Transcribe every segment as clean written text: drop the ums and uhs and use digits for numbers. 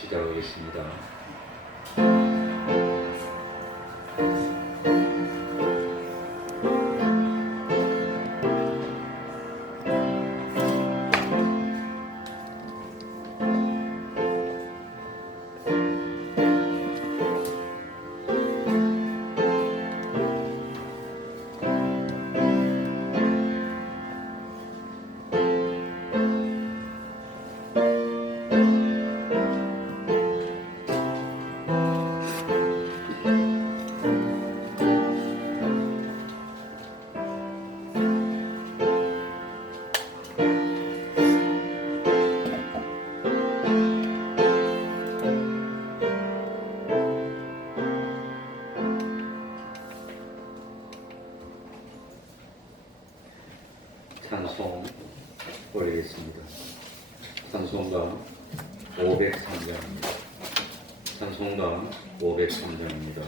시작하겠습니다. 찬송 올리겠습니다. 찬송가 503장입니다. 찬송가 503장입니다.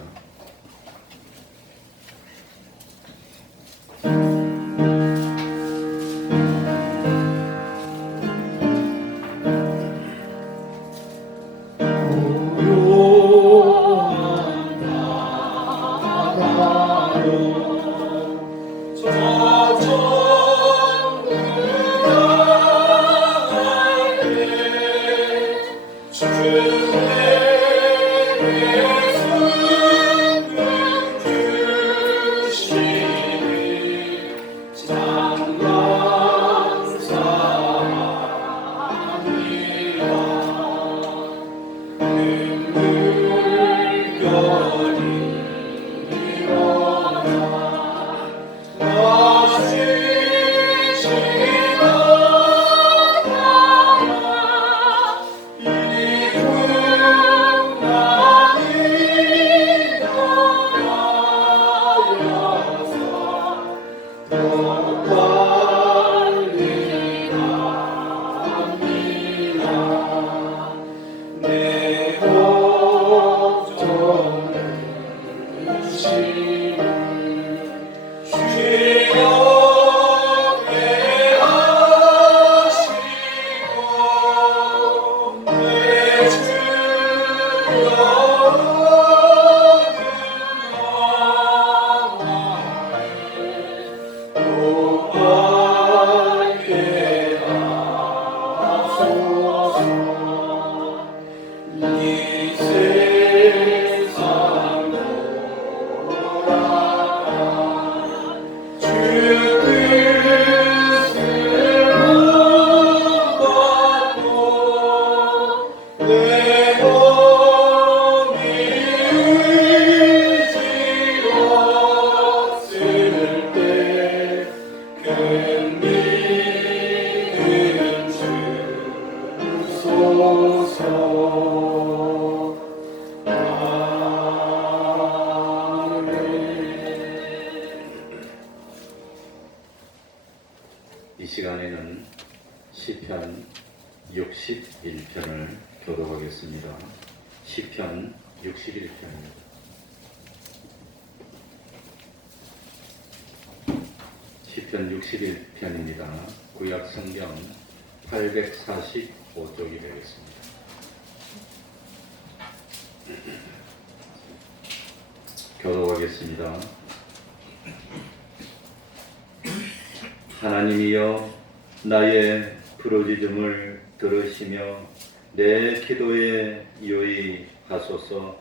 이 시간에는 시편 61편을 교독하겠습니다. 시편 61편입니다. 시편 61편입니다. 구약 성경 845쪽이 되겠습니다. 교독하겠습니다. 하나님이여 나의 부르짖음을 들으시며 내 기도에 유의하소서.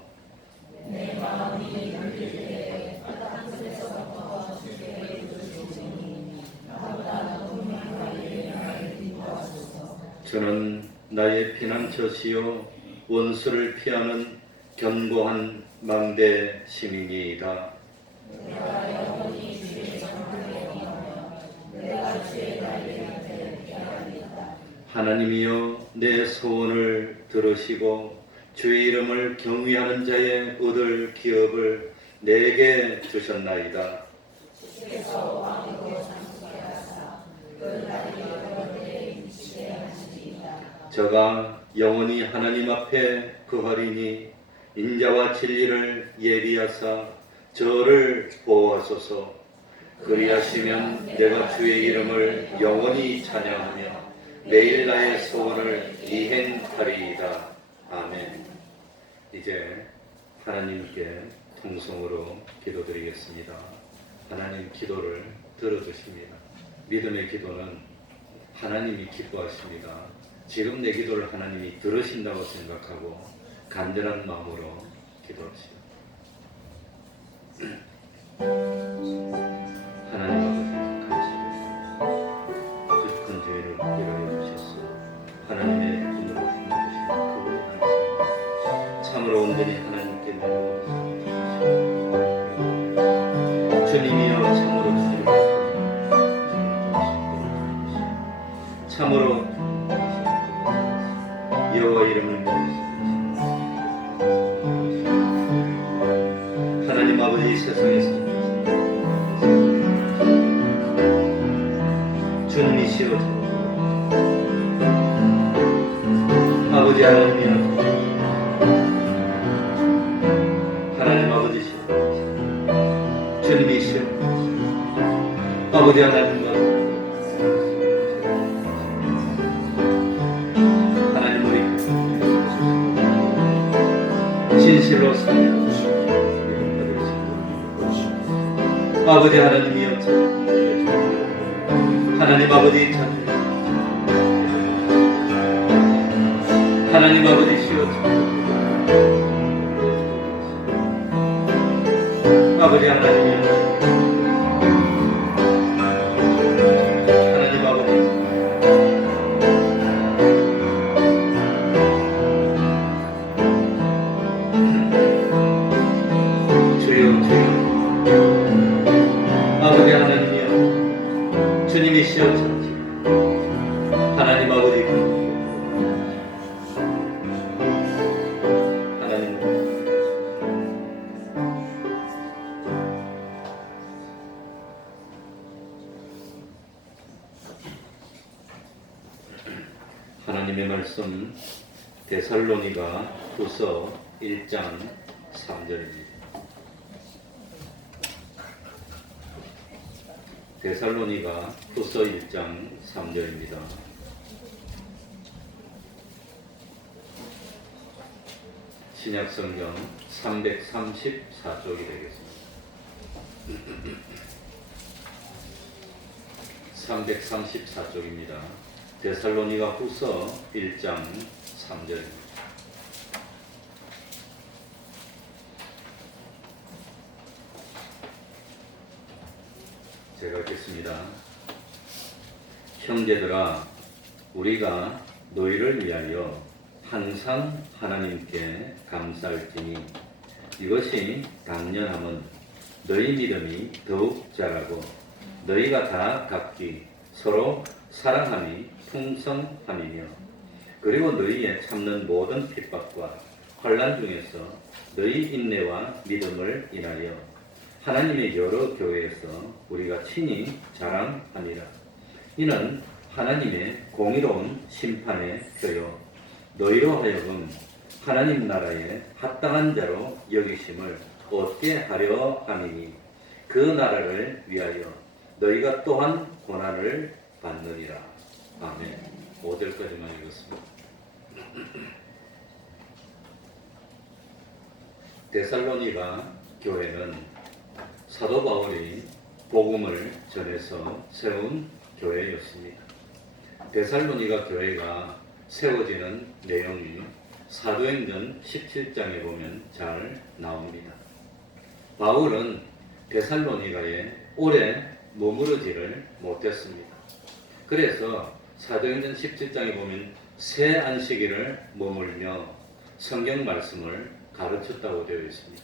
내 마음이 열리게 땅끝에서부터 주께 부르짖으니 나보다 높은 하나님의 나를 인도하소서. 저는 나의 피난처시요 원수를 피하는 견고한 망대 시민이다. 내가 영원히 주의 정죄에 행하며 내가 주의 날개한테 피하리이다. 하나님이여 내 소원을 들으시고 주의 이름을 경외하는 자의 얻을 기업을 내게 주셨나이다. 주께서 왕으로 장수케 하사 그 날이 여러 때에 미치게 하시리이다. 저가 영원히 하나님 앞에 거하리니 인자와 진리를 예비하사 저를 보호하소서. 그리하시면 내가 주의 이름을 영원히 찬양하며 매일 나의 소원을 이행하리이다. 아멘. 이제 하나님께 통성으로 기도드리겠습니다. 하나님 기도를 들어주십니다. 믿음의 기도는 하나님이 기뻐하십니다. 지금 내 기도를 하나님이 들으신다고 생각하고 간절한 마음으로 기도합시다. 하나님 아버지 감사합니다. 깊은 죄를 위로해 주셔서 하나님의 눈으로 품어주신 그분의 말씀 참으로 온전히 하나님께 내려오시옵소서. 주님이여 참으로 주님을 참으로 여호와 이름을 믿으시옵소서. 하나님 아버지 세상에서 주님이시여 아버지 하나님이여 하나님 아버지시여 주님이시여 아버지 하나님과 하나님 우리 진실로 살며 아버지 하나님이여 하나님 아버지 참 하나님 아버지시여 아버지 하나님이여 하나님 아버지 주여 아버지 하나님이여 주님이시여 하나님 아버지 하나님 하나님의 말씀 데살로니가 후서 1장 3절입니다. 데살로니가 후서 1장 3절입니다. 신약성경 334쪽이 되겠습니다. 334쪽입니다. 데살로니가 후서 1장 3절입니다. 제가 읽겠습니다. 형제들아, 우리가 너희를 위하여 항상 하나님께 감사할지니 이것이 당연함은 너희 믿음이 더욱 자라고 너희가 다 각기 서로 사랑함이 풍성함이며 그리고 너희의 참는 모든 핍박과 환난 중에서 너희 인내와 믿음을 인하여 하나님의 여러 교회에서 우리가 친히 자랑하니라. 이는 하나님의 공의로운 심판의 표요 너희로 하여금 하나님 나라에 합당한 자로 여기심을 얻게 하려 함이니 그 나라를 위하여 너희가 또한 고난을 받느니라. 아멘. 5절까지만 읽었습니다. 데살로니가 교회는 사도 바울이 복음을 전해서 세운 교회였습니다. 데살로니가 교회가 세워지는 내용이 사도행전 17장에 보면 잘 나옵니다. 바울은 데살로니가에 오래 머무르지를 못했습니다. 그래서 사도행전 17장에 보면 새 안식일을 머물며 성경 말씀을 가르쳤다고 되어 있습니다.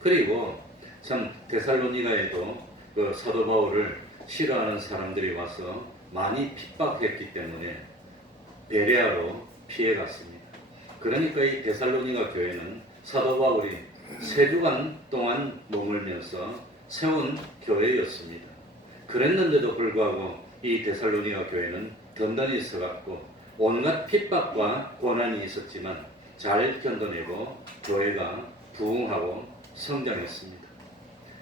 그리고 참 데살로니가에도 그 사도 바울을 싫어하는 사람들이 와서 많이 핍박했기 때문에 베레아로 피해갔습니다. 그러니까 이 데살로니가 교회는 사도 바울이 3주간 동안 머물면서 세운 교회였습니다. 그랬는데도 불구하고 이 데살로니가 교회는 든든히 서갔고 온갖 핍박과 고난이 있었지만 잘 견뎌내고 교회가 부흥하고 성장했습니다.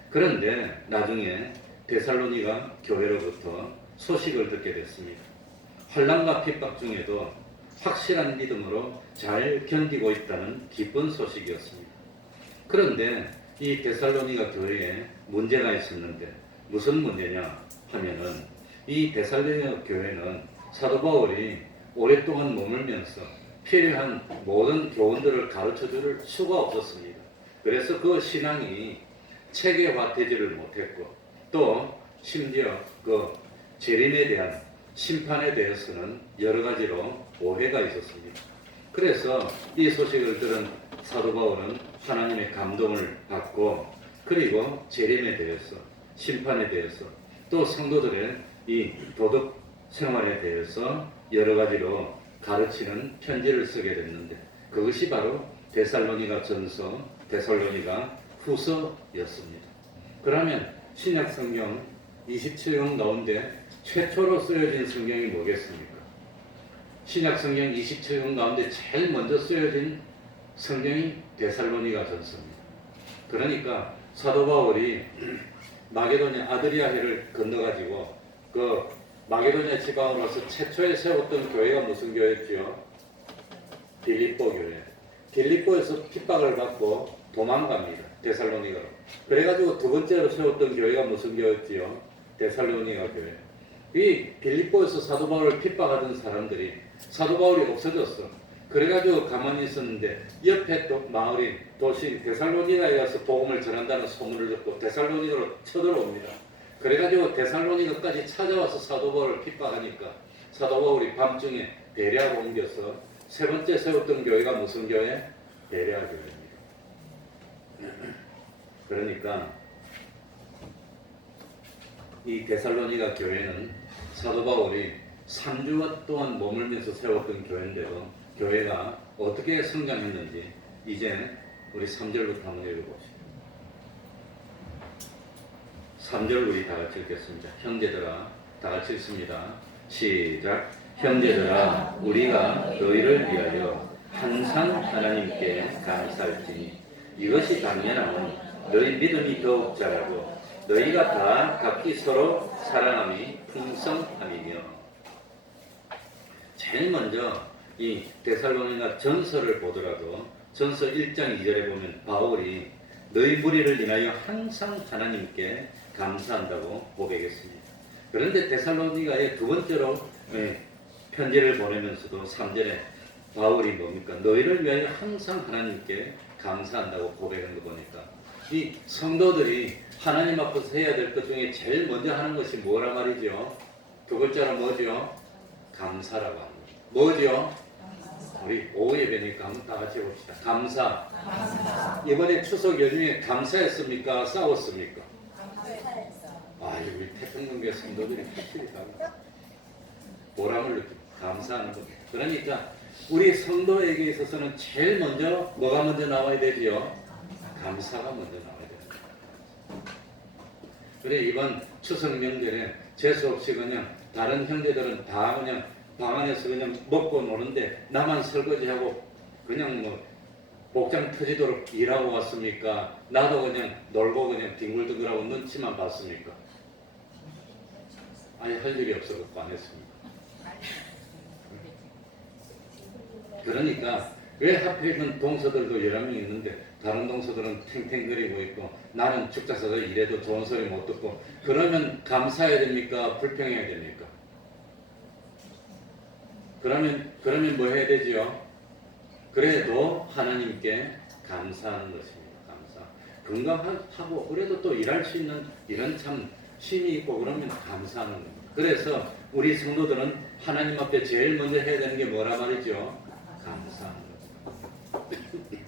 그런데 나중에 데살로니가 교회로부터 소식을 듣게 됐습니다. 환난과 핍박 중에도 확실한 믿음으로 잘 견디고 있다는 기쁜 소식이었습니다. 그런데 이 데살로니가 교회에 문제가 있었는데 무슨 문제냐 하면은 이 데살로니가 교회는 사도 바울이 오랫동안 머물면서 필요한 모든 교훈들을 가르쳐 줄 수가 없었습니다. 그래서 그 신앙이 체계화되지를 못했고 또 심지어 그 재림에 대한 심판에 대해서는 여러 가지로 오해가 있었습니다. 그래서 이 소식을 들은 사도 바울은 하나님의 감동을 받고 그리고 재림에 대해서 심판에 대해서 또 성도들의 이 도덕 생활에 대해서 여러 가지로 가르치는 편지를 쓰게 됐는데 그것이 바로 데살로니가 전서, 데살로니가 후서였습니다. 그러면 신약 성경 27권 가운데 최초로 쓰여진 성경이 뭐겠습니까? 신약 성경 27권 가운데 제일 먼저 쓰여진 성경이 데살로니가 전서입니다. 그러니까 사도 바울이 마게도냐 아드리아해를 건너가지고 그 마게도냐 지방으로서 최초에 세웠던 교회가 무슨 교회였지요? 빌립보 교회. 빌립보에서 핍박을 받고 도망갑니다. 데살로니가로. 그래가지고 두 번째로 세웠던 교회가 무슨 교회였지요? 데살로니가 교회. 이 빌립보에서 사도 바울을 핍박하던 사람들이 사도 바울이 없어졌어. 그래가지고 가만히 있었는데 옆에 또 마을인 도시 데살로니가에 가서 복음을 전한다는 소문을 듣고 데살로니가로 쳐들어옵니다. 그래가지고 데살로니가까지 찾아와서 사도 바울을 핍박하니까 사도 바울이 밤중에 베레아로 옮겨서 세 번째 세웠던 교회가 무슨 교회? 베레아 교회입니다. 그러니까 이 데살로니가 교회는 사도 바울이 3주 동안 머물면서 세웠던 교회인데도 교회가 어떻게 성장했는지 이제 우리 3절부터 한번 읽어봅시다. 3절 우리 다 같이 읽겠습니다. 형제들아, 다 같이 읽습니다. 시작. 형제들아, 우리가 너희를 위하여 항상 하나님께 감사할지니 이것이 당연하니 너희 믿음이 더욱 자라고 너희가 다 각기 서로 사랑함이 풍성함이며. 제일 먼저 이 데살로니가 전서를 보더라도 전서 1장 2절에 보면 바울이 너희 무리를 인하여 항상 하나님께 감사한다고 고백했습니다. 그런데 데살로니가에 두 번째로 편지를 보내면서도 3절에 바울이 뭡니까? 너희를 위하여 항상 하나님께 감사한다고 고백한 거 보니까 이 성도들이 하나님 앞에서 해야 될 것 중에 제일 먼저 하는 것이 뭐라 말이죠? 두 글자로 뭐죠? 감사라고 합니다. 뭐죠? 우리 오후 예배니까 한번 다 같이 봅시다. 감사. 이번에 추석 연휴에 감사했습니까? 싸웠습니까? 우리 태평양교회 성도들이 확실히 다 보람을 느끼고 감사하는 겁니다. 그러니까 우리 성도에게 있어서는 제일 먼저 뭐가 먼저 나와야 되지요? 감사가 먼저 나와야 됩니다. 그래 이번 추석 명절에 재수 없이 그냥 다른 형제들은 다 그냥 방 안에서 그냥 먹고 노는데 나만 설거지하고 그냥 뭐 복장 터지도록 일하고 왔습니까? 나도 그냥 놀고 그냥 뒹굴뒹굴하고 눈치만 봤습니까? 아니 할 일이 없어서 안 했습니다. 그러니까 왜 하필이면 동서들도 11명 있는데 다른 동서들은 탱탱거리고 있고 나는 죽자 서서 이래도 좋은 소리 못 듣고 그러면 감사해야 됩니까? 불평해야 됩니까? 그러면 뭐 해야 되지요? 그래도 하나님께 감사하는 것입니다. 감사. 건강하고 그래도 또 일할 수 있는 이런 참 힘이 있고 그러면 감사하는 겁니다. 그래서 우리 성도들은 하나님 앞에 제일 먼저 해야 되는 게 뭐라 말이죠? 감사하는 겁니다.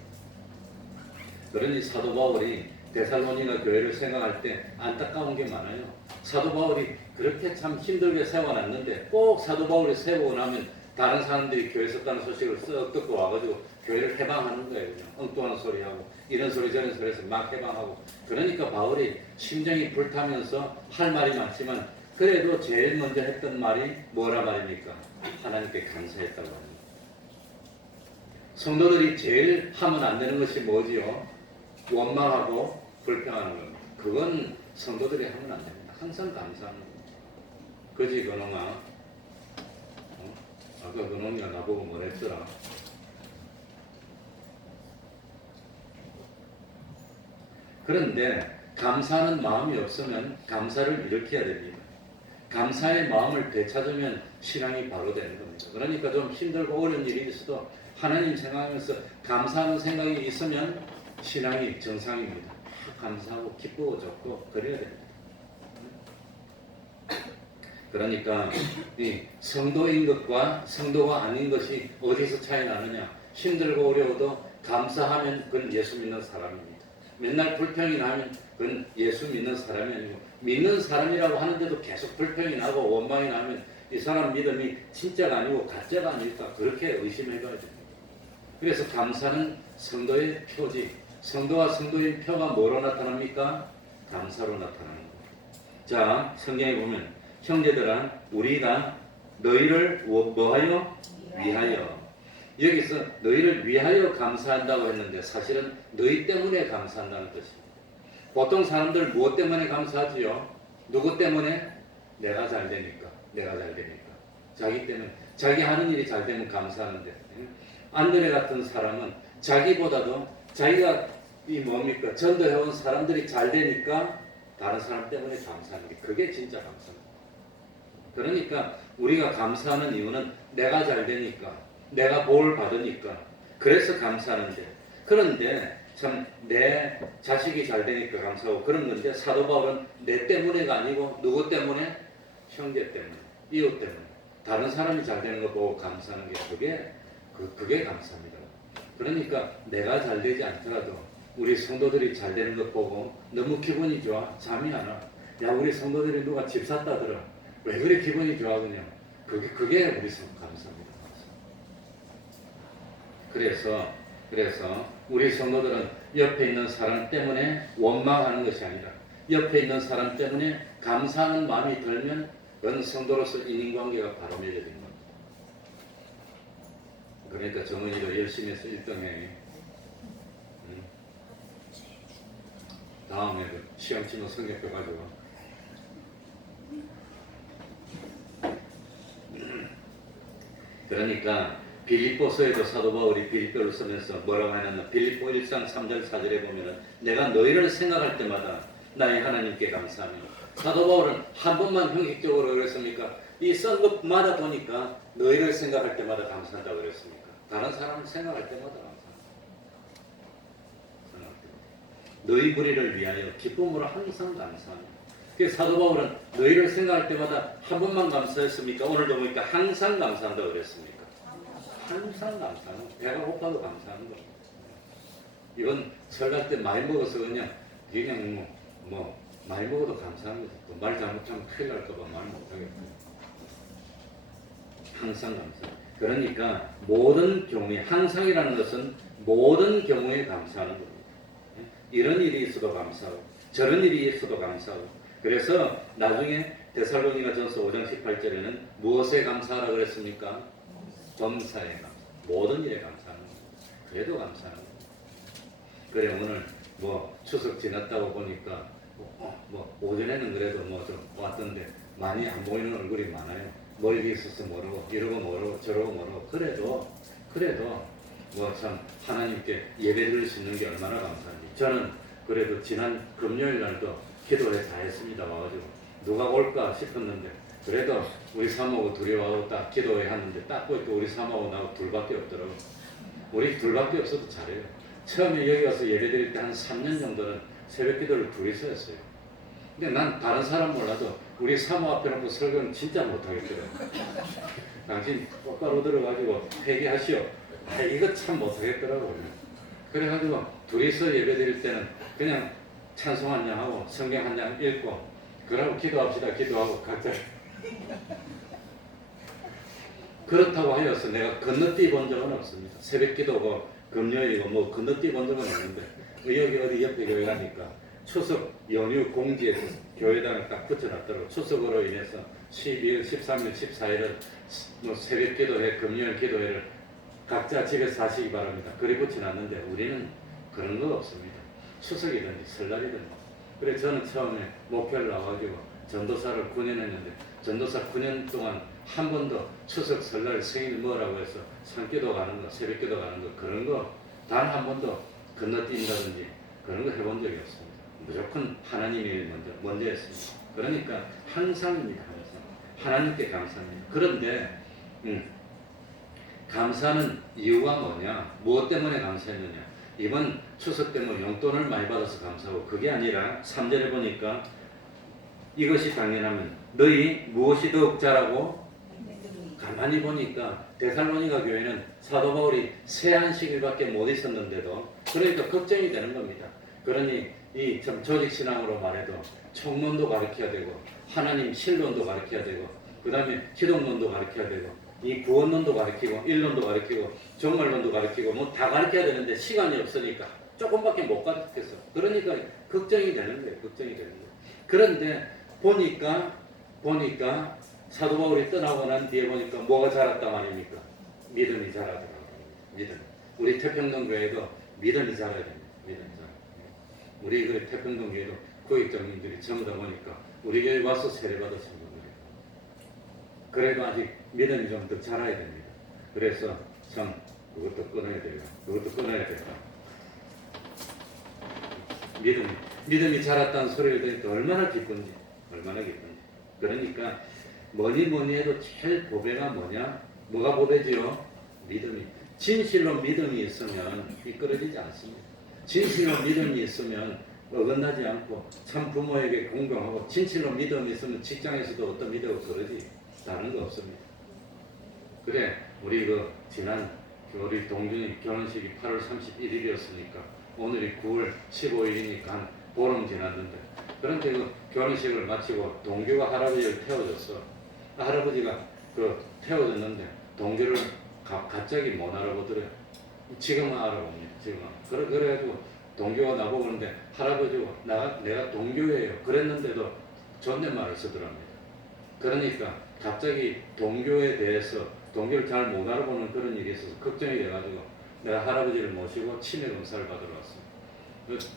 그러니 사도 바울이 데살로니가 교회를 생각할 때 안타까운 게 많아요. 사도 바울이 그렇게 참 힘들게 세워놨는데 꼭 사도 바울이 세우고 나면 다른 사람들이 교회 섰다는 소식을 쓱 듣고 와가지고 교회를 해방하는 거예요. 그냥 엉뚱한 소리하고 이런 소리 저런 소리해서 막 해방하고. 그러니까 바울이 심정이 불타면서 할 말이 많지만 그래도 제일 먼저 했던 말이 뭐라 말입니까? 하나님께 감사했다고 합니다. 성도들이 제일 하면 안 되는 것이 뭐지요? 원망하고 불평하는 겁니다. 그건 성도들이 하면 안 됩니다. 항상 감사하는 겁니다. 그지 그놈아? 아까 그놈이가 나보고 뭐랬더라. 그런데 감사하는 마음이 없으면 감사를 일으켜야 됩니다. 감사의 마음을 되찾으면 신앙이 바로 되는 겁니다. 그러니까 좀 힘들고 어려운 일이 있어도 하나님 생각하면서 감사하는 생각이 있으면 신앙이 정상입니다. 감사하고 기쁘고 좋고 그래야 됩니다. 그러니까 이 성도인 것과 성도가 아닌 것이 어디서 차이 나느냐? 힘들고 어려워도 감사하면 그건 예수 믿는 사람입니다. 맨날 불평이 나면 그건 예수 믿는 사람이 아니고, 믿는 사람이라고 하는데도 계속 불평이 나고 원망이 나면 이 사람 믿음이 진짜가 아니고 가짜가 아닐까, 그렇게 의심해봐야 됩니다. 그래서 감사는 성도의 표지, 성도와 성도의 표가 뭐로 나타납니까? 감사로 나타나는 겁니다. 자, 성경에 보면 형제들아 우리가 너희를 뭐하여? 위하여. 여기서 너희를 위하여 감사한다고 했는데 사실은 너희 때문에 감사한다는 뜻입니다. 보통 사람들 무엇 때문에 감사하지요? 누구 때문에? 내가 잘 되니까, 내가 잘 되니까. 자기 때문에, 자기 하는 일이 잘 되면 감사하는데, 안드레 같은 사람은 자기보다도 자기가 이 뭡니까? 전도해온 사람들이 잘 되니까 다른 사람 때문에 감사하는 게, 그게 진짜 감사입니다. 그러니까 우리가 감사하는 이유는 내가 잘 되니까, 내가 복을 받으니까, 그래서 감사하는데, 그런데 참 내 자식이 잘 되니까 감사하고 그런 건데, 사도 바울은 내 때문에가 아니고 누구 때문에? 형제 때문에, 이웃 때문에, 다른 사람이 잘 되는 거 보고 감사하는 게 그게 감사합니다. 그러니까 내가 잘 되지 않더라도 우리 성도들이 잘 되는 것 보고 너무 기분이 좋아, 잠이 안 와. 야, 우리 성도들이 누가 집 샀다더라. 왜 그래 기분이 좋아 그냥. 그게 우리 감사합니다. 그래서 우리 성도들은 옆에 있는 사람 때문에 원망하는 것이 아니라 옆에 있는 사람 때문에 감사하는 마음이 들면 그건 성도로서 인간관계가 바로 맺어진 겁니다. 그러니까 정은이도 열심히 해서 1등해. 다음에 시험 치면 성적표 가지고. 그러니까 빌립보서에도 사도 바울이 빌립보를 쓰면서 뭐라고 하냐면 빌립보 1장 3절 4절에 보면은 내가 너희를 생각할 때마다 나의 하나님께 감사하며. 사도 바울은 한 번만 형식적으로 그랬습니까? 이 쓴 것마다 보니까 너희를 생각할 때마다 감사한다고 그랬습니까? 다른 사람을 생각할 때마다 감사합니다. 너희 무리를 위하여 기쁨으로 항상 감사합니다. 그래서 사도 바울은 너희를 생각할 때마다 한 번만 감사했습니까? 오늘도 보니까 항상 감사한다고 그랬습니까? 항상 감사하는, 배가 고파도 감사하는 겁니다. 이건 설날 때 많이 먹어서 그냥 많이 먹어도 감사하는 거죠. 말 잘못하면 큰일 날까봐 말 못하겠고. 항상 감사. 그러니까 모든 경우에, 항상이라는 것은 모든 경우에 감사하는 겁니다. 이런 일이 있어도 감사하고 저런 일이 있어도 감사하고. 그래서 나중에 데살로니가전서 5장 18절에는 무엇에 감사하라 그랬습니까? 범사에 감사. 모든 일에 감사하는 겁니다. 그래도 감사하는 겁니다. 그래 오늘 추석 지났다고 보니까 오전에는 그래도 좀 왔던데 많이 안 보이는 얼굴이 많아요. 멀리 있어서 모르고 이러고 저러고 모르고 그래도 참 하나님께 예배를 짓는 게 얼마나 감사한지. 저는 그래도 지난 금요일 날도 기도회 다 했습니다. 와가지고 누가 올까 싶었는데 그래도 우리 사모하고 둘이 와서 딱 기도회 하는데 딱 보니까 우리 사모하고 나하고 둘밖에 없더라고. 우리 둘밖에 없어도 잘해요. 처음에 여기 와서 예배 드릴 때 한 3년 정도는 새벽 기도를 둘이서 했어요. 근데 난 다른 사람 몰라도 우리 사모 앞에 놓고 설교는 진짜 못하겠더라고요. 당신 똑바로 들어가지고 회개하시오. 이거 참 못하겠더라고요. 그래가지고 둘이서 예배 드릴 때는 그냥 찬송 한 장 하고 성경 한 장 읽고 그러고 기도합시다. 기도하고 각자 그렇다고 하여서 내가 건너뛰어 본 적은 없습니다. 새벽 기도고 금요일이고 건너뛰어 본 적은 없는데 여기 어디 옆에 교회 가니까 추석 연휴 공지에서 교회당을 딱 붙여놨더라고. 추석으로 인해서 12일, 13일, 14일은 새벽 기도회, 금요일 기도회를 각자 집에서 하시기 바랍니다. 그리 붙여놨는데 우리는 그런 거 없습니다. 추석이든지 설날이든지. 그래 저는 처음에 목표를 나와가지고 전도사를 9년 했는데 전도사 9년 동안 한 번도 추석 설날 생일 뭐라고 해서 산기도 가는 거, 새벽기도 가는 거 그런 거 단 한 번도 건너뛴다든지 그런 거 해본 적이 없습니다. 무조건 하나님이 먼저 했습니다. 그러니까 항상입니다. 항상 하나님께 감사합니다. 그런데 감사는 이유가 뭐냐? 무엇 때문에 감사했느냐? 이번 추석 때 뭐 용돈을 많이 받아서 감사하고 그게 아니라 3절에 보니까 이것이 당연하면 너희 무엇이 더욱 잘하고 가만히 보니까 데살로니가 교회는 사도 바울이 세 안식일밖에 못 있었는데도 그러니까 걱정이 되는 겁니다. 그러니 이 좀 조직 신앙으로 말해도 총론도 가르쳐야 되고 하나님 신론도 가르쳐야 되고 그 다음에 기독론도 가르쳐야 되고 이 구원론도 가르치고 일론도 가르치고 종말론도 가르치고 뭐 다 가르쳐야 되는데 시간이 없으니까 조금밖에 못 가르쳤어. 그러니까 걱정이 되는 거예요. 걱정이 되는 거예요. 그런데 보니까 사도 바울이 떠나고 난 뒤에 보니까 뭐가 자랐단 말입니까? 믿음이 자라더라고요. 믿음. 우리 태평동 교회도 믿음이 자라야 됩니다. 믿음이 자라. 우리 그 태평동 교회도 구역장님들이 전부 다 보니까 우리 교회 와서 세례받으신 분들이에요. 그래도 아직 믿음이 좀 더 자라야 됩니다. 그래서 참 그것도 끊어야 돼요. 그것도 끊어야 돼요. 믿음이 자랐다는 소리를 들으니까 얼마나 기쁜지. 그러니까 뭐니 해도 제일 보배가 뭐냐? 뭐가 보배지요? 믿음이. 진실로 믿음이 있으면 이끌어지지 않습니다. 진실로 믿음이 있으면 어긋나지 않고 참 부모에게 공경하고 진실로 믿음이 있으면 직장에서도 어떤 믿음을 그러지 다른 거 없습니다. 그래 우리 지난 우리 동준이 결혼식이 8월 31일이었으니까 오늘이 9월 15일이니까 한 보름 지났는데 그런데 결혼식을 마치고 동규가 할아버지를 태워줬어. 할아버지가 태워줬는데 동규를 갑자기 못 알아보더래. 지금은 알아봅니다. 그래가지고 동규가 나보고 그러는데 할아버지고 내가 동규예요. 그랬는데도 존댓말을 쓰더랍니다. 그러니까 갑자기 동교에 대해서 동교를 잘 못 알아보는 그런 일이 있어서 걱정이 돼가지고 내가 할아버지를 모시고 치매 검사를 받으러 왔습니다.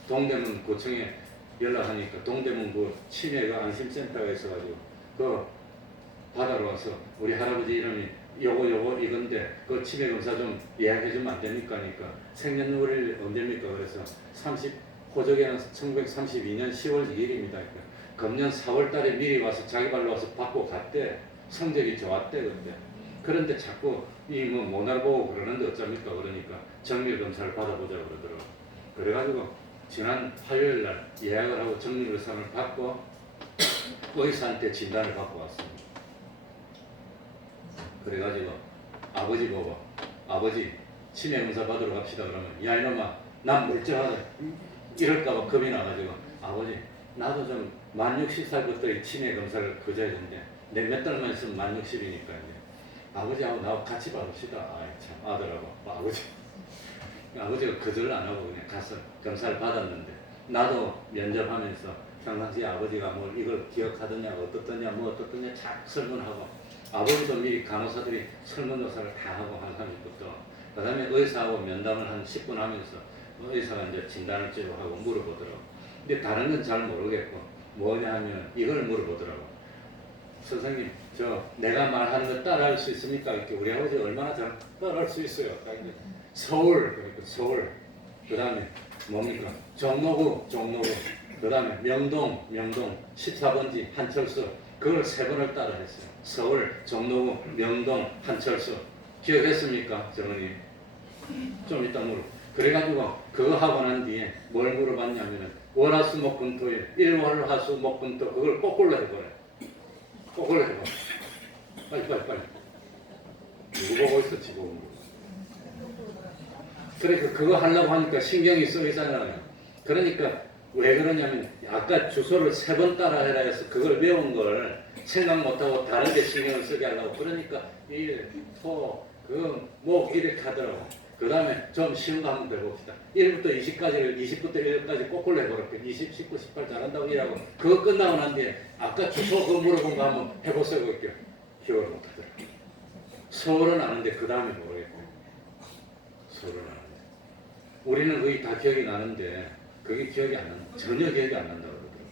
동대문 구청에 연락하니까 동대문 치매가 안심센터가 있어가지고 받으러 와서 우리 할아버지 이름이 요거 이건데 치매 검사 좀 예약해주면 안 됩니까? 하니까 생년월일 언제입니까? 그래서 호적에는 1932년 10월 2일입니다. 금년 4월 달에 미리 와서 자기 발로 와서 받고 갔대. 성적이 좋았대 그때. 그런데 자꾸 못 알아보고 그러는데 어쩝니까? 그러니까 정밀 검사를 받아보자 그러더라고. 그래가지고 지난 화요일 날 예약을 하고 정밀 검사를 받고 의사한테 진단을 받고 왔습니다. 그래가지고 아버지 보고 아버지 치매 검사 받으러 갑시다 그러면 야 이놈아 난 멀쩡하다 이럴까봐 겁이 나가지고 아버지 나도 좀 만 60살부터 이 치매 검사를 거져야 되는데 내 몇 달만 있으면 만 60이니까 이제 아버지하고 나하고 같이 받읍시다. 아이 참 아들하고 아버지가 거절을 안 하고 그냥 가서 검사를 받았는데 나도 면접하면서 평상시에 아버지가 뭘 이걸 기억하더냐 어떻더냐 착 설문하고 아버지도 미리 간호사들이 설문조사를 다 하고 한 30분부터 그 다음에 의사하고 면담을 한 10분 하면서 의사가 이제 진단을 하고 물어보더라고. 근데 다른 건 잘 모르겠고 뭐냐 하면 이걸 물어보더라고. 선생님 내가 말하는 거 따라할 수 있습니까? 이렇게 우리 아버지 얼마나 잘 따라할 수 있어요. 서울 그 다음에 뭡니까? 종로구 그 다음에 명동 14번지 한철수 그걸 3번을 따라 했어요. 서울, 종로구, 명동, 한철수 기억했습니까? 정은이 좀 이따 그래가지고 그거 하고 난 뒤에 뭘 물어봤냐면은 월화수목금토일 1월화수목금토 그걸 거꾸로 해버려. 빨리 누구 보고 있어 지금. 그러니까 그거 하려고 하니까 신경이 쓰이잖아요. 그러니까 왜 그러냐면 아까 주소를 3번 따라 해라 해서 그걸 외운 걸 생각 못하고 다른 데 신경을 쓰게 하려고 그러니까 1, 토, 목 이렇게 하더라고. 그 다음에 좀 쉬운 거 한번 더 해봅시다. 1부터 20까지를 20부터 1까지 거꾸로 해버렸게 20, 19, 18 잘한다고 이라고 그거 끝나고 난 뒤에 아까 주소 그거 물어본 거 한번 해보세요. 그렇게 기억을 못하더라고. 서울은 아는데 그 다음에 모르겠고 서울은 아는데 우리는 거의 다 기억이 나는데 그게 기억이 안 난다. 전혀 기억이 안 난다고 그러더라고.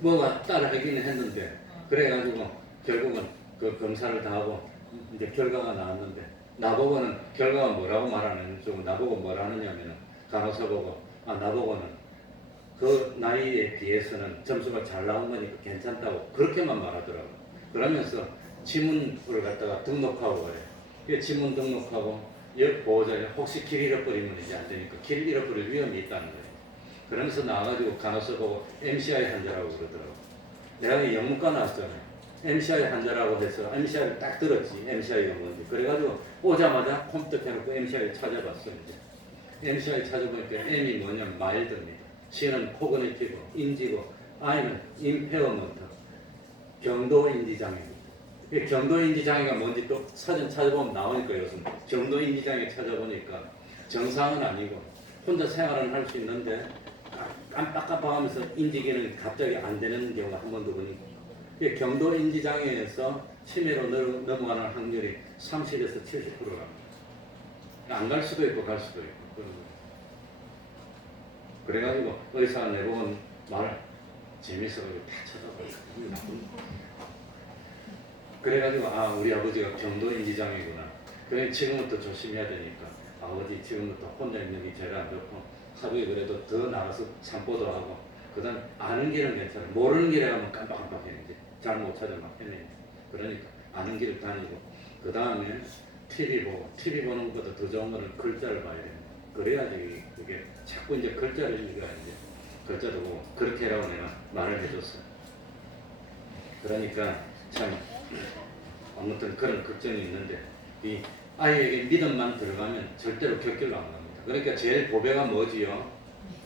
뭐가 따라 하기는 했는데 그래가지고 결국은 그 검사를 다 하고 이제 결과가 나왔는데 나보고는 결과가 뭐라고 말하는 쪽 나보고 뭐라 하느냐면은 간호사 보고 나보고는 그 나이에 비해서는 점수가 잘 나온 거니까 괜찮다고 그렇게만 말하더라고. 그러면서 지문을 갖다가 등록하고 그래. 그 지문 등록하고 옆 보호자에 혹시 길 잃어버리면 이제 안 되니까 길 잃어버릴 위험이 있다는 거예요. 그러면서 나와가지고 간호사 보고 MCI 환자라고 그러더라고. 내가 영문과 나왔잖아요. MCI 환자라고 해서 MCI를 딱 들었지. MCI가 뭔지. 그래가지고 오자마자 컴퓨터 켜놓고 MCI를 찾아봤어. 이제 MCI 찾아보니까 M이 뭐냐면 마일드입니다. C는 코그니티브, 인지고, I는 임페어먼트, 경도인지장애입니다. 경도인지장애가 뭔지 또 사전 찾아보면 나오니까 요즘 경도인지장애 찾아보니까 정상은 아니고 혼자 생활은 할 수 있는데 깜빡깜빡하면서 인지기능이 갑자기 안 되는 경우가 한 번도 보니까 경도인지장애에서 치매로 넘어가는 확률이 30에서 70%랍니다. 안 갈 수도 있고 갈 수도 있고. 그래가지고 의사가 내보면 말을 재밌어가지고 다 쳐다봐요. 그래가지고 우리 아버지가 경도인지장애구나. 그래 지금부터 조심해야 되니까 아버지 지금부터 혼자 있는 게 제일 안 좋고 하루에 그래도 더 나가서 산보도 하고 그다음 아는 길은 괜찮아. 모르는 길에 가면 깜빡깜빡해 이제 잘 못 찾아 막 헤매. 그러니까 아는 길을 다니고 그 다음에 TV 보고 TV 보는 것보다 더 좋은 거는 글자를 봐야 됩니다. 그래야지 그게 자꾸 이제 글자를 읽어야 이제 글자도 보고 그렇게 하라고 내가 말을 해줬어요. 그러니까 참 아무튼 그런 걱정이 있는데 이 아이에게 믿음만 들어가면 절대로 곁길로 안 갑니다. 그러니까 제일 보배가 뭐지요?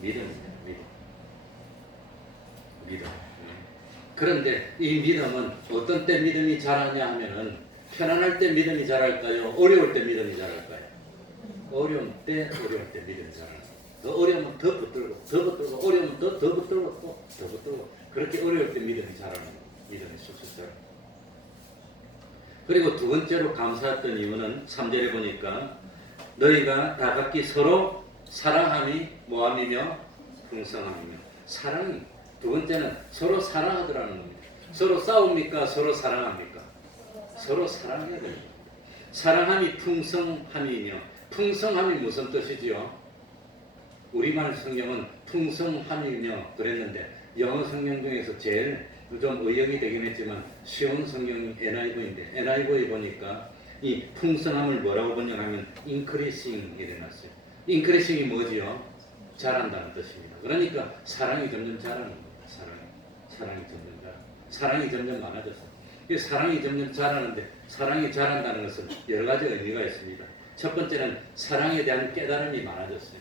믿음입니다. 믿음. 그런데 이 믿음은 어떤 때 믿음이 자라냐 하면은 편안할 때 믿음이 자랄까요? 어려울 때 믿음이 자랄까요? 어려울 때 믿음이 자라요. 더 어려우면 더 붙들고 어려우면 더 붙들고 더 붙들고 그렇게 어려울 때 믿음이 자라는 거예요. 믿음이 쑥쑥 자라요. 그리고 두 번째로 감사했던 이유는 3절에 보니까 너희가 다 각기 서로 사랑함이 뭐함이며 풍성함이며 사랑이 두 번째는 서로 사랑하더라는 겁니다. 서로 싸웁니까? 서로 사랑합니까? 서로 사랑해야 됩니다. 사랑함이 풍성함이며 풍성함이 무슨 뜻이지요? 우리말 성경은 풍성함이며 그랬는데 영어 성경 중에서 제일 좀 의역이 되긴 했지만 쉬운 성경이 NIV인데 NIV 보니까 이 풍성함을 뭐라고 번역하면 increasing 이래 놨어요. increasing이 뭐지요? 자란다는 뜻입니다. 그러니까 사랑이 점점 자라는 거예요. 사랑이 점점 자라. 사랑이 점점 많아졌어요. 사랑이 점점 자라는데 사랑이 자란다는 것은 여러 가지 의미가 있습니다. 첫 번째는 사랑에 대한 깨달음이 많아졌어요.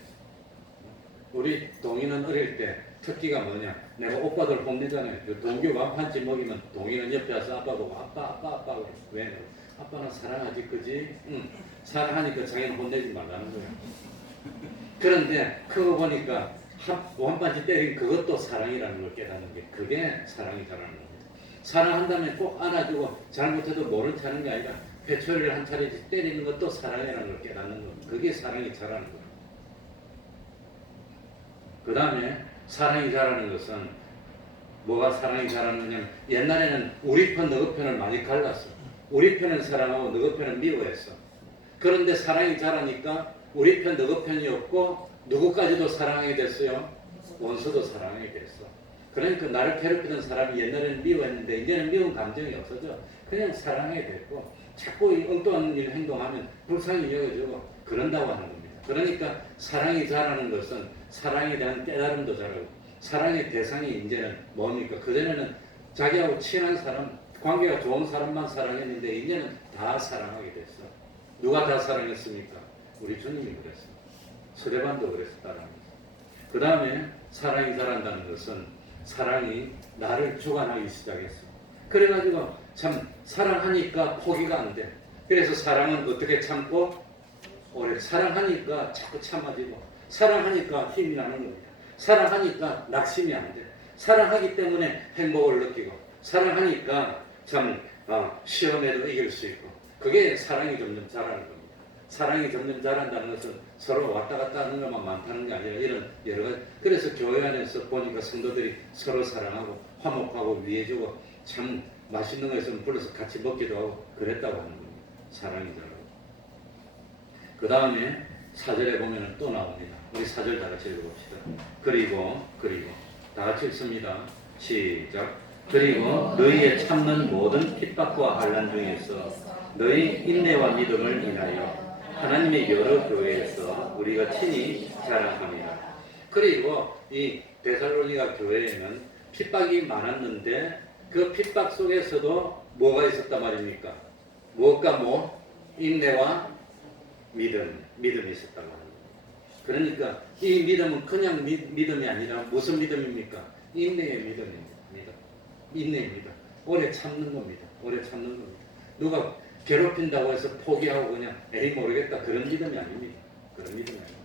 우리 동이는 어릴 때 특기가 뭐냐? 내가 오빠들 혼내잖아요. 동규가 한치 먹이면 동이는 옆에 와서 아빠 보고 아빠 왜? 아빠는 사랑하지 그지? 응. 사랑하니까 자기는 혼내지 말라는 거야. 그런데 그거 보니까 한 반씩 때린 그것도 사랑이라는 걸 깨닫는 게 그게 사랑이 자라는 겁니다. 사랑한다면 꼭 안아주고 잘못해도 모른 척 하는 게 아니라 회초리를 한 차례씩 때리는 것도 사랑이라는 걸 깨닫는 겁니다. 그게 사랑이 자라는 거예요. 그 다음에 사랑이 자라는 것은 뭐가 사랑이 자라는 거냐면 옛날에는 우리 편 너희 편을 많이 갈랐어. 우리 편은 사랑하고 너희 편은 미워했어. 그런데 사랑이 자라니까 우리 편 너희 편이 없고 누구까지도 사랑하게 됐어요? 원수도 사랑하게 됐어. 그러니까 나를 괴롭히던 사람이 옛날에는 미워했는데 이제는 미운 감정이 없어져. 그냥 사랑하게 됐고 자꾸 이 엉뚱한 일 행동하면 불쌍히 여겨지고 그런다고 하는 겁니다. 그러니까 사랑이 자라는 것은 사랑에 대한 깨달음도 자라고 사랑의 대상이 이제는 뭡니까? 그전에는 자기하고 친한 사람, 관계가 좋은 사람만 사랑했는데 이제는 다 사랑하게 됐어. 누가 다 사랑했습니까? 우리 주님이 그랬어. 스데반도 그랬었다는 그 다음에 사랑이 자란다는 것은 사랑이 나를 주관하기 시작했어. 그래가지고 참 사랑하니까 포기가 안 돼. 그래서 사랑은 어떻게 참고? 오래 사랑하니까 자꾸 참아지고 사랑하니까 힘이 나는 겁니다. 사랑하니까 낙심이 안 돼. 사랑하기 때문에 행복을 느끼고 사랑하니까 참 시험에도 이길 수 있고 그게 사랑이 점점 자라는 겁니다. 사랑이 점점 자란다는 것은 서로 왔다 갔다 하는 것만 많다는 게 아니라 이런 여러 가지 그래서 교회 안에서 보니까 성도들이 서로 사랑하고 화목하고 위해주고 참 맛있는 거 있으면 불러서 같이 먹기도 하고 그랬다고 하는 겁니다. 사랑이더라고. 그 다음에 4절에 보면 또 나옵니다. 우리 4절 다 같이 읽어봅시다. 그리고 다 같이 읽습니다. 시작. 그리고 너희의 참는 모든 핍박과 환난 중에서 너희 인내와 믿음을 인하여 하나님의 여러 교회에서 우리가 친히 자랑합니다. 그리고 이 데살로니가 교회에는 핍박이 많았는데 그 핍박 속에서도 뭐가 있었단 말입니까? 무엇과 뭐? 인내와 믿음이 있었다고 합니다. 그러니까 이 믿음은 그냥 믿음이 아니라 무슨 믿음입니까? 인내의 믿음입니다. 인내입니다. 오래 참는 겁니다. 오래 참는 겁니다. 누가 괴롭힌다고 해서 포기하고 그냥 에이 모르겠다 그런 믿음이 아닙니다. 그런 믿음이 아닙니다.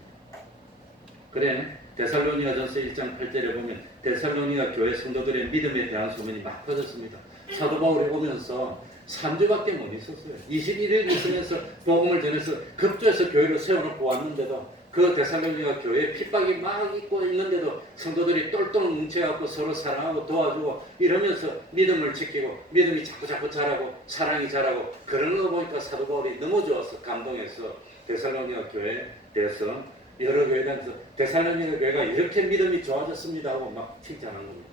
그래 데살로니가전서 1장 8절에 보면 데살로니가 교회 성도들의 믿음에 대한 소문이 막 퍼졌습니다. 사도 바울이 오면서 3주밖에 못 있었어요. 21일 있으면서 복음을 전해서 급조해서 교회를 세워놓고 왔는데도 그 데살로니가 교회에 핍박이 막 있고 있는데도 성도들이 똘똘 뭉쳐갖고 서로 사랑하고 도와주고 이러면서 믿음을 지키고 믿음이 자꾸 자라고 사랑이 자라고 그런 거 보니까 사도 바울이 너무 좋아서 감동해서 데살로니가 교회에 대해서 여러 교회단에서 데살로니가 교회가 이렇게 믿음이 좋아졌습니다 하고 막 칭찬한 겁니다.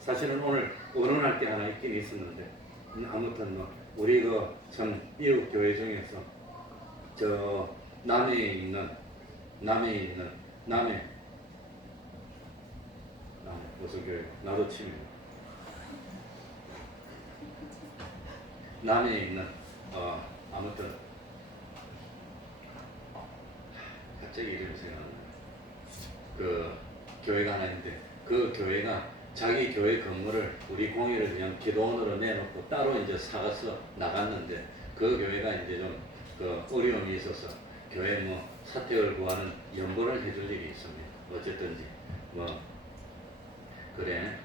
사실은 오늘 언론할 게 하나 있긴 있었는데 아무튼 뭐 우리 그 전 이웃 교회 중에서 저 남해에 있는 무슨 교회? 나도 치면 남해에 있는 아무튼 갑자기 이름이 생각나요. 그 교회가 하나 있는데 그 교회가 자기 교회 건물을 우리 공의를 그냥 기도원으로 내놓고 따로 이제 사가서 나갔는데 그 교회가 이제 좀 그 어려움이 있어서 교회 뭐 사택을 구하는 연보를 해줄 일이 있습니다. 어쨌든지 뭐 그래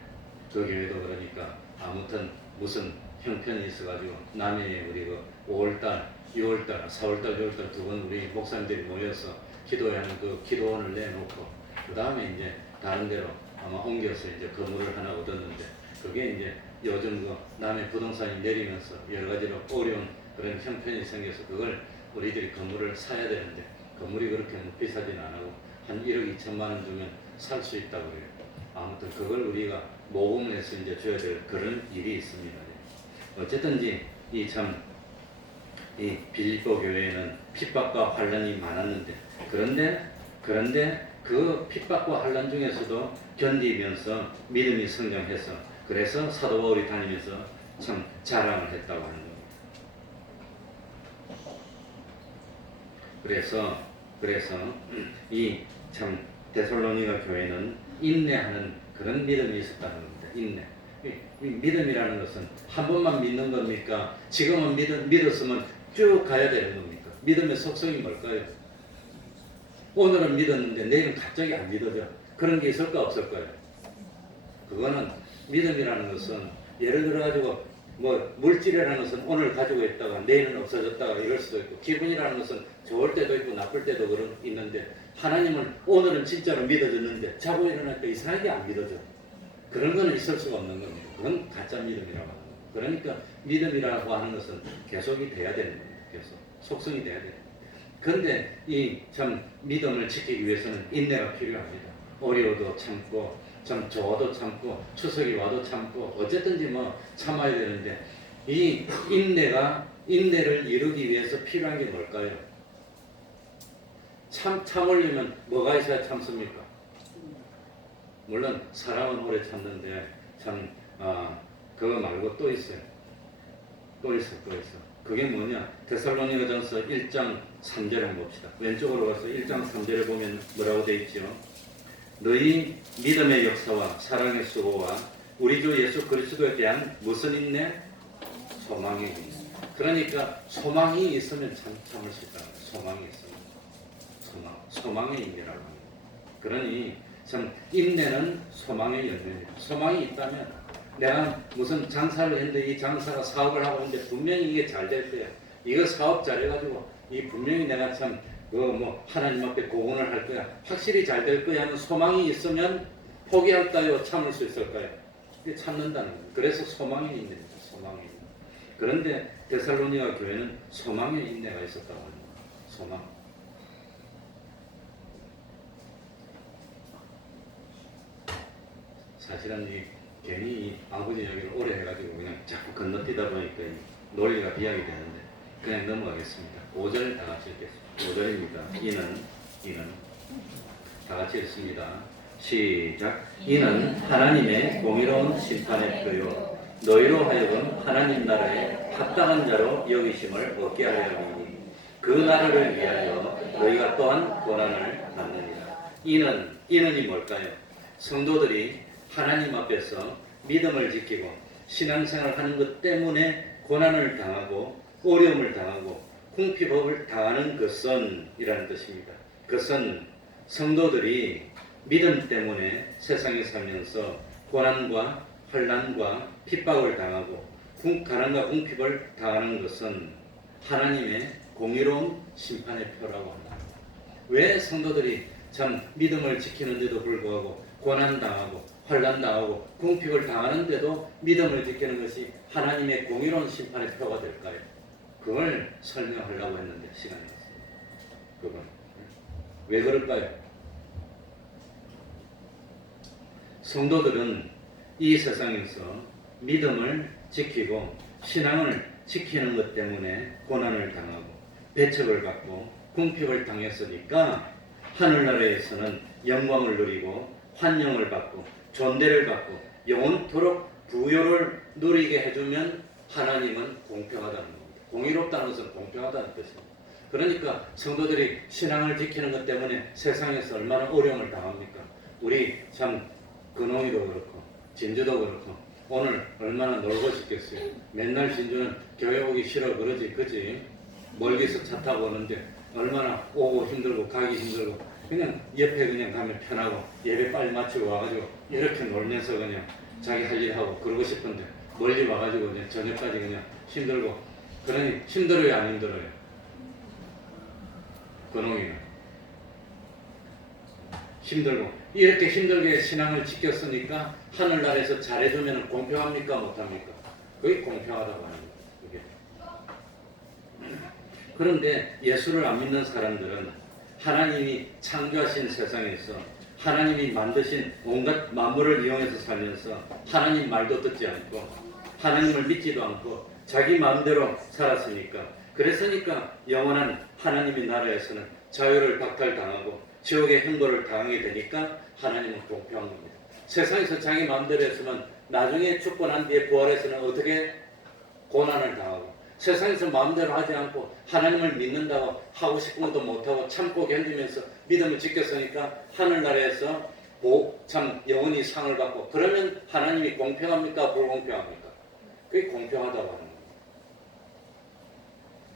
그 교회도 그러니까 아무튼 무슨 형편이 있어가지고 남해에 우리 그 5월달, 6월달, 4월달, 6월달 두 번 우리 목사님들이 모여서 기도하는 그 기도원을 내놓고 그 다음에 이제 다른 데로 아마 옮겨서 이제 건물을 하나 얻었는데 그게 이제 요즘 그 남해 부동산이 내리면서 여러 가지로 어려운 그런 형편이 생겨서 그걸 우리들이 건물을 사야 되는데 건물이 그렇게 비싸진 않고 한 1억 2천만 원 주면 살 수 있다고 그래요. 아무튼 그걸 우리가 모금을 해서 이제 줘야 될 그런 일이 있습니다. 어쨌든지 이 빌립보 교회에는 핍박과 환난이 많았는데 그런데 그 핍박과 환난 중에서도 견디면서 믿음이 성장해서 그래서 사도 바울이 다니면서 참 자랑을 했다고 하는 겁니다. 그래서 이 참 데살로니가 교회는 인내하는 그런 믿음이 있었다는 겁니다. 인내. 이 믿음이라는 것은 한 번만 믿는 겁니까? 지금은 믿었으면 쭉 가야 되는 겁니까? 믿음의 속성이 뭘까요? 오늘은 믿었는데 내일은 갑자기 안 믿어져. 그런 게 있을까 없을까요? 그거는 믿음이라는 것은 예를 들어 가지고 뭐 물질이라는 것은 오늘 가지고 있다가 내일은 없어졌다가 이럴 수도 있고 기분이라는 것은 좋을 때도 있고 나쁠 때도 있는데 하나님은 오늘은 진짜로 믿어졌는데 자고 일어날 때 이상하게 안 믿어져. 그런 거는 있을 수가 없는 겁니다. 그건 가짜 믿음이라고 하는 겁니다. 그러니까 믿음이라고 하는 것은 계속이 돼야 되는 겁니다. 계속 속성이 돼야 돼요. 그런데 이 참 믿음을 지키기 위해서는 인내가 필요합니다. 어려워도 참고 참 좋아도 참고 추석이 와도 참고 어쨌든지 뭐 참아야 되는데 이 인내를 이루기 위해서 필요한 게 뭘까요? 참으려면 뭐가 있어야 참습니까? 물론 사람은 오래 참는데 그거 말고 또 있어요. 또 있어. 그게 뭐냐? 데살로니가전서 1장 3절에 한번 봅시다. 왼쪽으로 가서 1장 3절에 보면 뭐라고 되어 있죠? 너희 믿음의 역사와 사랑의 수고와 우리 주 예수 그리스도에 대한 무슨 인내? 소망의 인내. 그러니까 소망이 있으면 참을 수 있다. 소망이 있으면 소망의 인내라고 합니다. 그러니 참 인내는 소망의 열매입니다. 소망이 있다면 내가 무슨 장사를 했는데 이 장사가 사업을 하고 있는데 분명히 이게 잘 될 거야. 이거 사업 잘해가지고 이 분명히 내가 참 하나님 앞에 고언을 할 거야. 확실히 잘 될 거야 하는 소망이 있으면 포기할까요? 참을 수 있을까요? 참는다는 거예요. 그래서 소망이 있는 거죠. 소망입니다. 그런데 데살로니가 교회는 소망의 인내가 있었다고 합니다. 소망. 사실은 괜히 아버지 얘기를 오래 해가지고 그냥 자꾸 건너뛰다 보니까 논리가 비약이 되는데 그냥 넘어가겠습니다. 5절 다 같이 읽겠습니다. 5절입니다. 이는 다 같이 읽습니다. 시작. 이는 하나님의 공의로운 심판의 표요 너희로 하여금 하나님 나라에 합당한 자로 여기심을 얻게 하려 함이니 그 나라를 위하여 너희가 또한 고난을 받느니라. 이는이 뭘까요? 성도들이 하나님 앞에서 믿음을 지키고 신앙생활을 하는 것 때문에 고난을 당하고 어려움을 당하고 궁핍을 당하는 것은 이라는 뜻입니다. 그것은 성도들이 믿음 때문에 세상에 살면서 고난과 환난과 핍박을 당하고 가난과 궁핍을 당하는 것은 하나님의 공의로운 심판의 표라고 합니다. 왜 성도들이 참 믿음을 지키는데도 불구하고 고난당하고 환난당하고 궁핍을 당하는데도 믿음을 지키는 것이 하나님의 공의로운 심판의 표가 될까요? 그걸 설명하려고 했는데 시간이 없습니다. 그건 왜 그럴까요? 성도들은 이 세상에서 믿음을 지키고 신앙을 지키는 것 때문에 고난을 당하고 배척을 받고 궁핍을 당했으니까 하늘나라에서는 영광을 누리고 환영을 받고 존대를 받고 영원토록 부요를 누리게 해주면 하나님은 공평하다는 겁니다. 공의롭다는 것은 공평하다는 뜻입니다. 그러니까 성도들이 신앙을 지키는 것 때문에 세상에서 얼마나 어려움을 당합니까? 우리 참 근홍이도 그렇고 진주도 그렇고 오늘 얼마나 놀고 싶겠어요. 맨날 진주는 교회 오기 싫어 그러지 그지? 멀리서 차 타고 오는데 얼마나 오고 힘들고 가기 힘들고 그냥 옆에 그냥 가면 편하고 예배 빨리 마치고 와가지고 이렇게 놀면서 그냥 자기 할 일 하고 그러고 싶은데 멀리 와가지고 그냥 저녁까지 그냥 힘들고 그러니 힘들어요 안 힘들어요? 근홍이는 힘들고 이렇게 힘들게 신앙을 지켰으니까 하늘나라에서 잘해주면 공평합니까 못합니까? 그게 공평하다고 하는 거예요. 그런데 예수를 안 믿는 사람들은 하나님이 창조하신 세상에서 하나님이 만드신 온갖 만물을 이용해서 살면서 하나님 말도 듣지 않고 하나님을 믿지도 않고 자기 마음대로 살았으니까 그랬으니까 영원한 하나님의 나라에서는 자유를 박탈당하고 지옥의 형벌을 당하게 되니까 하나님은 공평한 겁니다. 세상에서 자기 마음대로 했으면 나중에 죽고 난 뒤에 부활해서는 어떻게 고난을 당하고 세상에서 마음대로 하지 않고 하나님을 믿는다고 하고 싶은 것도 못하고 참고 견디면서 믿음을 지켰으니까 하늘나라에서 참 영원히 상을 받고 그러면 하나님이 공평합니까 불공평합니까? 그게 공평하다고 하는 겁니다.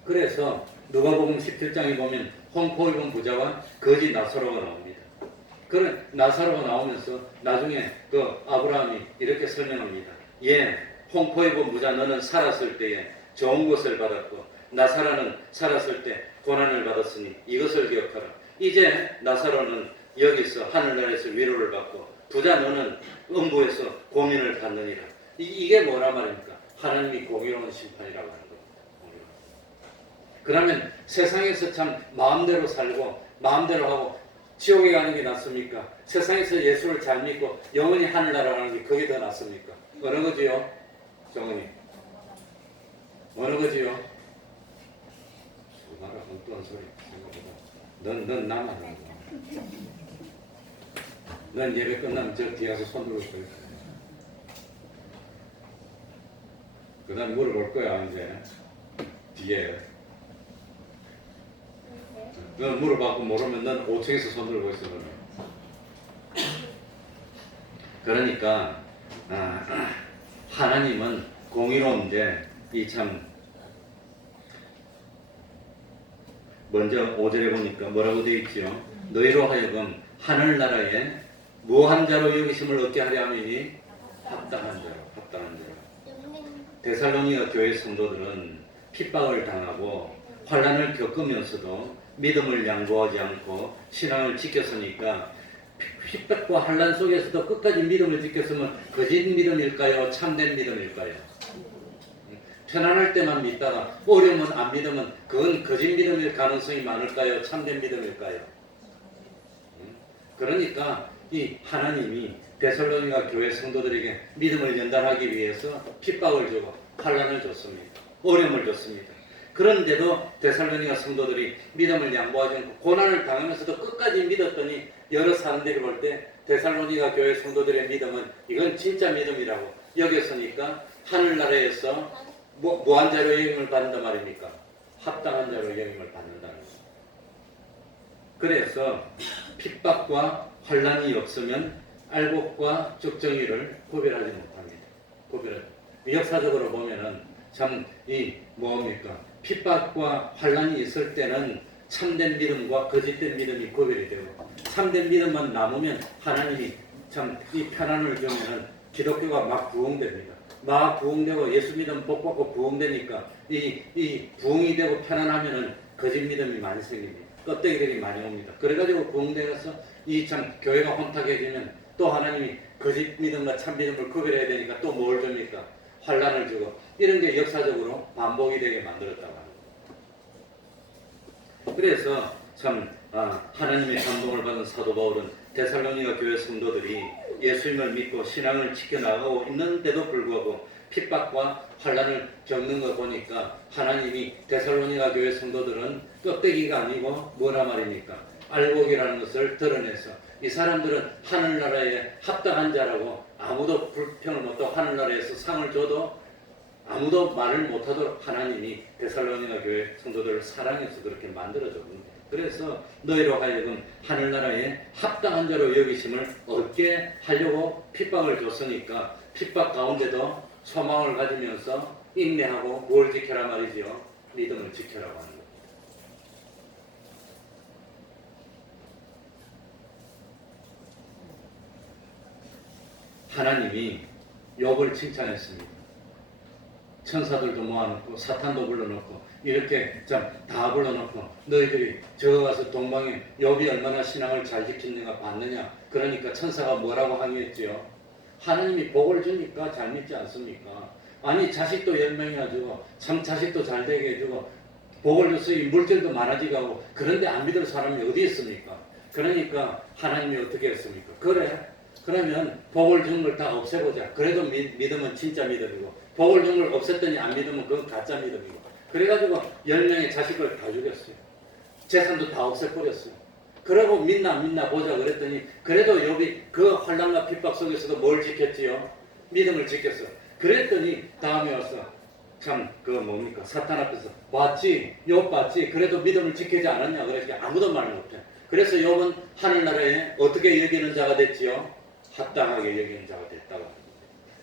그래서 누가복음 17장에 보면 홍포 입은 부자와 거지 나사로가 나옵니다. 그런 나사로가 나오면서 나중에 그 아브라함이 이렇게 설명합니다. 홍포 입은 부자 너는 살았을 때에 좋은 것을 받았고 나사로는 살았을 때 고난을 받았으니 이것을 기억하라. 이제 나사로는 여기서 하늘나라에서 위로를 받고 부자 너는 음부에서 고민을 받느니라. 이게 뭐란 말입니까? 하나님이 공의로운 심판이라고 하는 겁니다. 그러면 세상에서 참 마음대로 살고 마음대로 하고 지옥에 가는 게 낫습니까? 세상에서 예수를 잘 믿고 영원히 하늘나라 가는 게 그게 더 낫습니까? 어느 거지요? 정은이 어느 거지요? 수나라 엉뚱한 소리 생각보다 넌 나만 하는 거야. 넌 예배 끝나면 저 뒤에 가서 손 들고 있을 거야. 그 다음 물어볼 거야 이제 뒤에 넌 물어봤고 모르면 넌 5층에서 손 들고 있어. 그러니까 하나님은 공의로운데 이 참 먼저 5절에 보니까 뭐라고 되어 있지요? 너희로 하여금 하늘나라에 무한 자로 여기심을 얻게 하려 함이니 합당한 자로. 데살로니가 교회 성도들은 핍박을 당하고 환난을 겪으면서도 믿음을 양보하지 않고 신앙을 지켰으니까 핍박과 환난 속에서도 끝까지 믿음을 지켰으면 거짓 믿음일까요? 참된 믿음일까요? 편안할 때만 믿다가 어려우면 안 믿으면 그건 거짓 믿음일 가능성이 많을까요? 참된 믿음일까요? 그러니까 이 하나님이 데살로니가 교회 성도들에게 믿음을 연단하기 위해서 핍박을 주고 환난을 줬습니다. 어려움을 줬습니다. 그런데도 데살로니가 성도들이 믿음을 양보하지 않고 고난을 당하면서도 끝까지 믿었더니 여러 사람들이 볼 때 데살로니가 교회 성도들의 믿음은 이건 진짜 믿음이라고 여겼으니까 하늘나라에서 뭐한 자로 여김을 받는단 말입니까? 합당한 자로 여김을 받는다는 거예요. 그래서 핍박과 환난이 없으면 알곡과 적정이를 구별하지 못합니다. 역사적으로 보면은 참 이 뭡니까? 핍박과 환난이 있을 때는 참된 믿음과 거짓된 믿음이 구별이 되고 참된 믿음만 남으면 하나님이 참 이 편안을 주면은 기독교가 막 부흥됩니다. 막 부흥되고 예수 믿음 복 받고 부흥되니까 이 부흥이 되고 편안하면은 거짓 믿음이 많이 생깁니다. 껍데기들이 많이 옵니다. 그래가지고 부흥되어서 이 참 교회가 혼탁해지면 또 하나님이 거짓 믿음과 참 믿음을 구별해야 되니까 또 뭘 줍니까? 환난을 주고 이런 게 역사적으로 반복이 되게 만들었다고 합니다. 그래서 참 하나님의 감동을 받은 사도 바울은 데살로니가 교회 성도들이 예수님을 믿고 신앙을 지켜나가고 있는데도 불구하고 핍박과 환난을 겪는 거 보니까 하나님이 데살로니가 교회 성도들은 껍데기가 아니고 뭐라 말입니까? 알곡이라는 것을 드러내서 이 사람들은 하늘나라에 합당한 자라고 아무도 불평을 못하고 하늘나라에서 상을 줘도 아무도 말을 못하도록 하나님이 데살로니가 교회 성도들을 사랑해서 그렇게 만들어줬습니다. 그래서 너희로 하여금 하늘나라에 합당한 자로 여기심을 얻게 하려고 핍박을 줬으니까 핍박 가운데도 소망을 가지면서 인내하고 뭘 지켜라 말이지요? 믿음을 지켜라고 하는 겁니다. 하나님이 욥을 칭찬했습니다. 천사들도 모아놓고 사탄도 불러놓고 이렇게 참 다 불러놓고 너희들이 저거 가서 동방에 욥이 얼마나 신앙을 잘 지키는가 봤느냐. 그러니까 천사가 뭐라고 항의했지요? 하나님이 복을 주니까 잘 믿지 않습니까? 아니 자식도 10명이나 주고 참 자식도 잘 되게 해주고 복을 줬으니 물질도 많아지게 하고 그런데 안 믿을 사람이 어디 있습니까? 그러니까 하나님이 어떻게 했습니까? 그래 그러면 복을 준 걸 다 없애보자. 그래도 믿음은 진짜 믿음이고 복을 준 걸 없앴더니 안 믿으면 그건 가짜 믿음이고 그래가지고 10명의 자식을 다 죽였어요. 재산도 다 없애버렸어요. 그러고 믿나 보자 그랬더니 그래도 욥이 그 환난과 핍박 속에서도 뭘 지켰지요? 믿음을 지켰어. 그랬더니 다음에 와서 참 그 뭡니까? 사탄 앞에서 봤지? 욥 봤지? 그래도 믿음을 지키지 않았냐? 그러니까 아무도 말 못해. 그래서 욥은 하늘나라에 어떻게 여기는 자가 됐지요? 합당하게 여기는 자가 됐다고 합니다.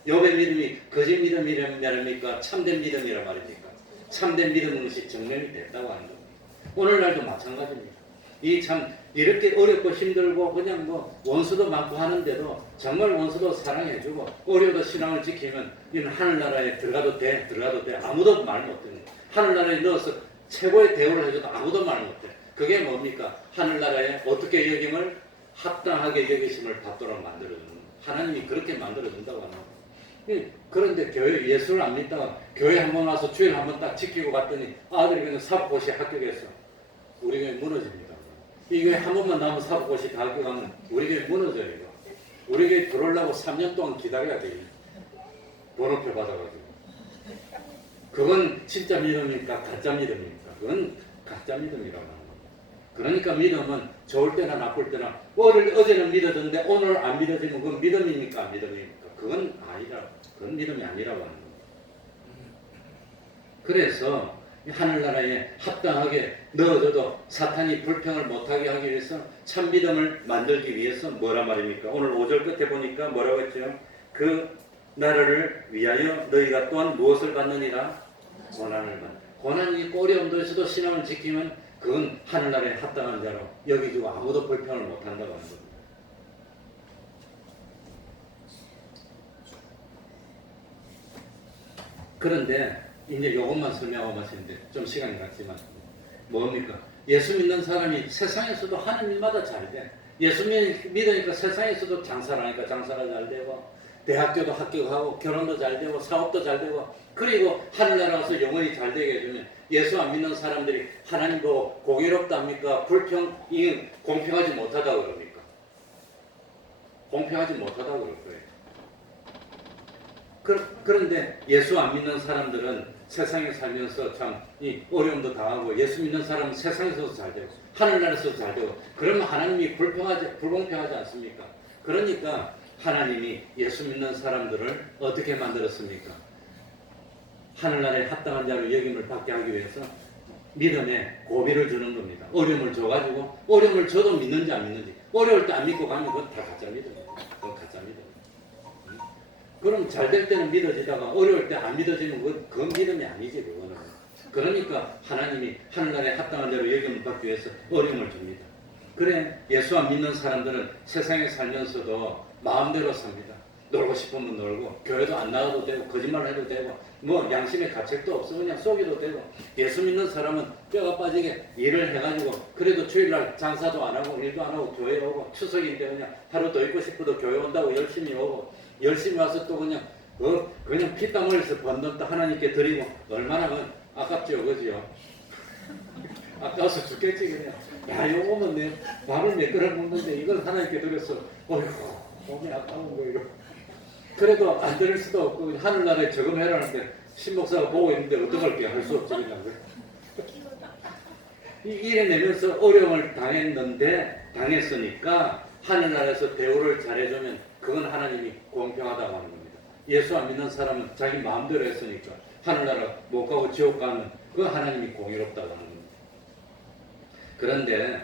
욥의 믿음이 거짓 믿음이랍니까? 참된 믿음이란 말입니까? 참된 믿음은 것이 증명이 됐다고 하는 겁니다. 오늘날도 마찬가지입니다. 이 참 이렇게 어렵고 힘들고 그냥 뭐 원수도 많고 하는데도 정말 원수도 사랑해주고 어려워도 신앙을 지키면 이는 하늘나라에 들어가도 돼 아무도 말 못해. 하늘나라에 넣어서 최고의 대우를 해줘도 아무도 말 못해. 그게 뭡니까? 하늘나라에 어떻게 여김을 합당하게 여기심을 받도록 만들어주는 하나님이 그렇게 만들어준다고 하는 거예요. 그런데 교회 예수를 안 믿다가 교회 한번 와서 주일 한번 딱 지키고 갔더니 아들이 그냥 사법고시 합격했어. 우리 교회 무너집니다. 이 교회 한 번만 남은 사법고시 다 합격하면 우리 교회 무너져요. 이거. 우리 교회 들어오려고 3년 동안 기다려야 돼요. 번호표 받아가지고. 그건 진짜 믿음입니까? 가짜 믿음입니까? 그건 가짜 믿음이라고 하는 겁니다. 그러니까 믿음은 좋을 때나 나쁠 때나 어제는 믿어졌는데 오늘 안 믿어지면 그건 믿음입니까? 안 믿음입니까? 그건 믿음이 아니라고 하는 겁니다. 그래서 하늘나라에 합당하게 넣어줘도 사탄이 불평을 못하게 하기 위해서 참 믿음을 만들기 위해서 뭐라 말입니까? 오늘 5절 끝에 보니까 뭐라고 했죠? 그 나라를 위하여 너희가 또한 무엇을 받느니라? 고난을 받는. 고난이 있고 어려움도 있어도 신앙을 지키면 그건 하늘나라에 합당한 자로 여기지고 아무도 불평을 못한다고 하는 겁니다. 그런데 이제 이것만 설명하고 마시는데 좀 시간이 갔지만 뭡니까? 예수 믿는 사람이 세상에서도 하는 일마다 잘 돼. 예수 믿으니까 세상에서도 장사를 하니까 장사가 잘 되고 대학교도 합격하고 결혼도 잘 되고 사업도 잘 되고 그리고 하늘나라 가서 영원히 잘 되게 해주면 예수 안 믿는 사람들이 하나님 보고 공의롭다 합니까? 이게 공평하지 못하다 그럽니까? 공평하지 못하다 그럴 거예요. 그런데 예수 안 믿는 사람들은 세상에 살면서 참 이 어려움도 당하고 예수 믿는 사람은 세상에서도 잘 되고 하늘나라에서도 잘 되고 그러면 하나님이 불공평하지 않습니까? 그러니까 하나님이 예수 믿는 사람들을 어떻게 만들었습니까? 하늘나라에 합당한 자로 여김을 받게 하기 위해서 믿음에 고비를 주는 겁니다. 어려움을 줘가지고 어려움을 줘도 믿는지 안 믿는지 어려울 때 안 믿고 가면 그건 다 가짜 믿음입니다. 그건 가짜 믿음. 그럼 잘 될 때는 믿어지다가 어려울 때 안 믿어지면 그건 믿음이 아니지 그거는. 그러니까 하나님이 하늘나라에 합당한 자로 여김을 받기 위해서 어려움을 줍니다. 그래 예수 안 믿는 사람들은 세상에 살면서도 마음대로 삽니다. 놀고 싶으면 놀고 교회도 안 나가도 되고 거짓말 해도 되고 뭐 양심의 가책도 없어 그냥 속여도 되고 예수 믿는 사람은 뼈가 빠지게 일을 해가지고 그래도 주일날 장사도 안 하고 일도 안 하고 교회 오고 추석인데 그냥 하루 더 있고 싶어도 교회 온다고 열심히 오고 열심히 와서 또 그냥 피땀 흘려서 번 돈 또 하나님께 드리고 얼마나 아깝죠 그지요? 아까워서 죽겠지 그냥 야 요거면 내 밥을 몇 그릇 먹는데 이걸 하나님께 드렸어 어휴 몸이 아까운 거예요. 그래도 안 드릴 수도 없고 하늘나라에 저금해라는데 신목사가 보고 있는데 어떡할게 할 수 없지 그냥 이래내면서 어려움을 당했으니까 하늘나라에서 대우를 잘해주면 그건 하나님이 공평하다고 하는 겁니다. 예수 안 믿는 사람은 자기 마음대로 했으니까 하늘나라 못 가고 지옥 가면 그건 하나님이 공의롭다고 하는 겁니다. 그런데